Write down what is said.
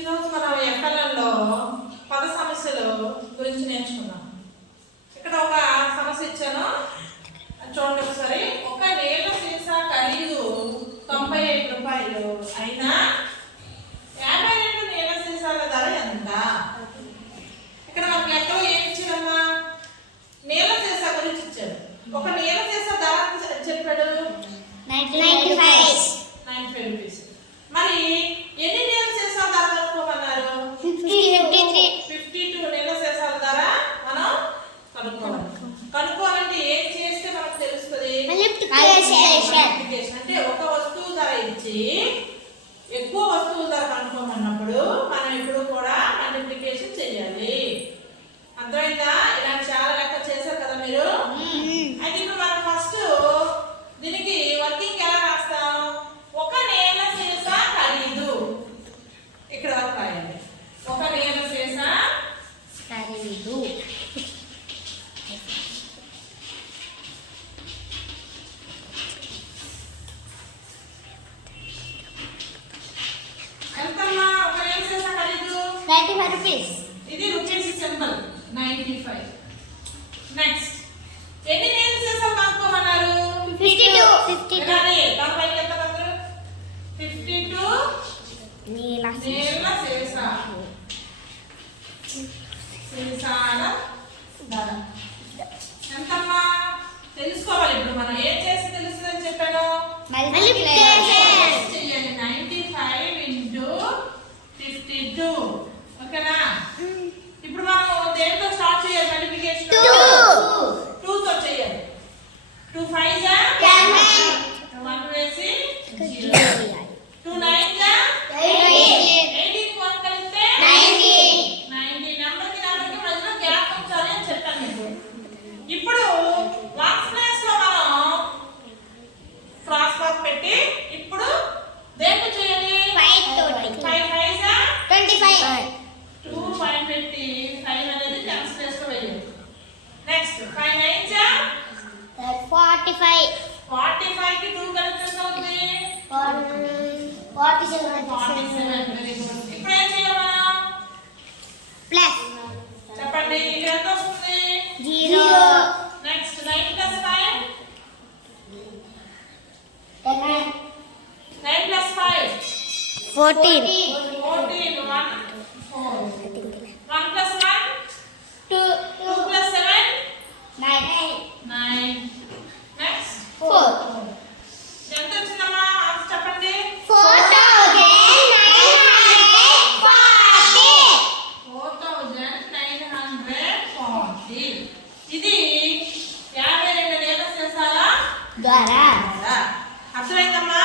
ఈరోజు మనం ఎఫ్ఎల్ఎంలో పద సమస్యలు గురించి నేర్చుకున్నాం. ఇక్కడ ఒక సమస్య ఇచ్చాను, చూడండి ఒకసారి. ఒక నీళ్ళ సీసా ఖరీదు 95 రూపాయలు అయినా 52 నీళ్ళ సీసాల ధర ఎంత? ఇక్కడ మనకి లెక్కలో ఏమి ఇచ్చారమ్మా? నీళ్ళ సీసా గురించి ఇచ్చారు. ఒక నీళ్ళ సీసా ధర చెప్పాడు 95 రూపీస్. మరి ఎన్ని నీళ్ళ సీసాల ధర కనుక్కోమన్నారు? 52 నీళ్ళ సీసాల ధర మనం కనుక్కోవాలి. కనుక్కోవాలంటే ఏం చేస్తే మనకు తెలుస్తుంది? అంటే ఒక వస్తువు ధర ఇచ్చి ఎక్కువ వస్తువుల ధర కనుక్కోమన్నప్పుడు మనం ఎప్పుడు కూడా మల్టిప్లికేషన్ చేయాలి. అర్థమైందా? ఇలాంటి చాలా లెక్క చేశారు కదా మీరు. అయితే ఇప్పుడు మనం ఫస్ట్ దీనికి వర్కింగ్ ఎలా రాస్తాం? ఒక నీళ్ళ సీసా ఖరీదు ఇక్కడ వరకు రాయండి. ఒక నీళ్ళ సీసా ఖరీదు ఎంతమ్మా? ఒక నీళ్ళ సీసా ఖరీదు 95 రూపీస్. ఇది రూపీస్ సింబల్ 95. నెక్స్ట్ ఎన్ని నీళ్ళ సీసాలు కనుక్కోమన్నారు? 52. ఎలానే దానిపైకి ఎంత కదరు? 52 నీళ్ళ సీసా సీసాల ధర ఎంతమ్మా తెలుసుకోవాలి. ఇప్పుడు మనం ఏం చేసి తెలుస్తుందని చెప్పాను? చెయ్యాలి. 95 ఇంటూ 52. ఓకేనా? ఇప్పుడు మనం దేంతో స్టార్ట్ చేయాలి? మల్టిప్లికేషన్ 2 తో చేయాలి. 2 5 జా 1 వేసి 2 9 జా 18 1 కలిపితే 90 నెంబర్కి మధ్యలో గ్యాప్ ఉంచాలి అని చెప్పాను మీకు. ఇప్పుడు వన్స్ ప్లేస్ లో మనం క్రాస్ మార్క్ పెట్టి ఇప్పుడు దేంతో చేయాలి? 5 5 జా 25. 2 5 పెట్టి 5 అనేది టెన్స్ ప్లేస్ లో వేయాలి. నెక్స్ట్ 5 9 జా 45. 45 కి 2 కలిపితే ఎంత అవుతుంది? 47. Very good. ఇప్పుడు ఏం చేయాలి మనం? ప్లస్ చెప్పండి. ఇక్కడ ఎంత వస్తుంది? 0. Next 9 plus 5 9 plus 5 14. 14 1 4 1 plus 1 2 plus 7 9 next 4. ఎంత వచ్చిందమ్మా? ఆన్సర్ చెప్పండి. 4940. ఇది 52 నీళ్ళ సీసాల ద్వారా అర్థమైందమ్మా?